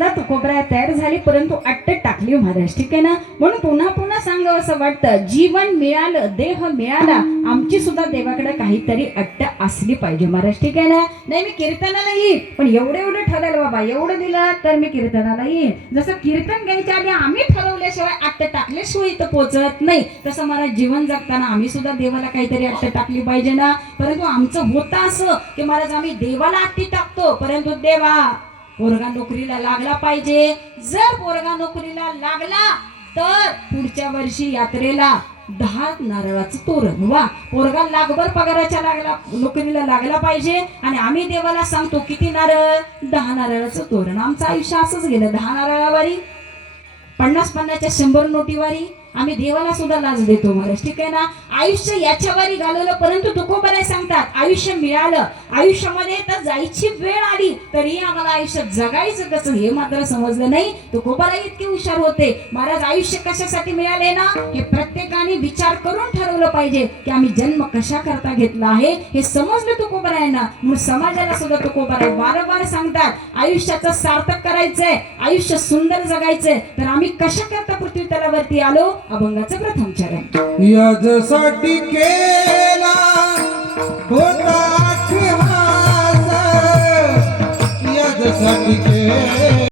सुद्धा तुकोबराया तयार झाली परंतु अट्ट टाकली महाराज ठीक आहे ना? म्हणून पुन्हा पुन्हा सांगावं असं वाटतं जीवन मिळालं देह मिळाला आमची सुद्धा देवाकडे काहीतरी अट्ट असली पाहिजे महाराज ठीक आहे ना? नाही मी कीर्तनाला येईन पण एवढं एवढं ठरवलं बाबा एवढं दिलं तर मी कीर्तनाला येईन. जसं कीर्तन घ्यायच्या आधी आम्ही ठरवल्याशिवाय अट्ट टाकल्याशिवाय इथं पोचत नाही. तसं मला जीवन जगताना आम्ही सुद्धा देवाला काहीतरी अट्ट टाकली पाहिजे ना? परंतु आमचं होतं असं की महाराज आम्ही देवाला अट्टी टाकतो परंतु देवा पोरगा नोकरीला लागला पाहिजे. जर पोरगा नोकरीला लागला तर पुढच्या वर्षी यात्रेला दहा नारळाचं तोरण वा. पोरगा लागभर पगाराच्या लागला नोकरीला लागला पाहिजे. आणि आम्ही देवाला सांगतो किती नारळ? दहा नारळाचं तोरण. आमचं आयुष्य असंच गेलं दहा नारळावारी पन्नास पन्नासच्या शंभर नोटीवारी. आम्ही देवाला सुद्धा लाज देतो महाराज. ठीक आहे ना? आयुष्य याच्यावारी घालवलं परंतु तुकोबराय आयुष्य मिळालं. आयुष्यामध्ये तर जायची वेळ आली तरी आम्हाला आयुष्य जगायचं कसं हे मात्र समजलं नाही. तुकोबराय इतके हुशार होते. महाराज आयुष्य कशासाठी मिळाले ना? हे प्रत्येकाने विचार करून ठरवलं पाहिजे की आम्ही जन्म कशा करता घेतला आहे हे समजलं तुकोबरायांना म्हणून समाजाला सुद्धा तुकोबराय वारंवार सांगतात आयुष्याचं सार्थक करायचंय आयुष्य सुंदर जगायचंय. तर आम्ही कशा करता पृथ्वी तलावरती आलो? अभंगाचं प्रथम चरण. यासाठी केला होता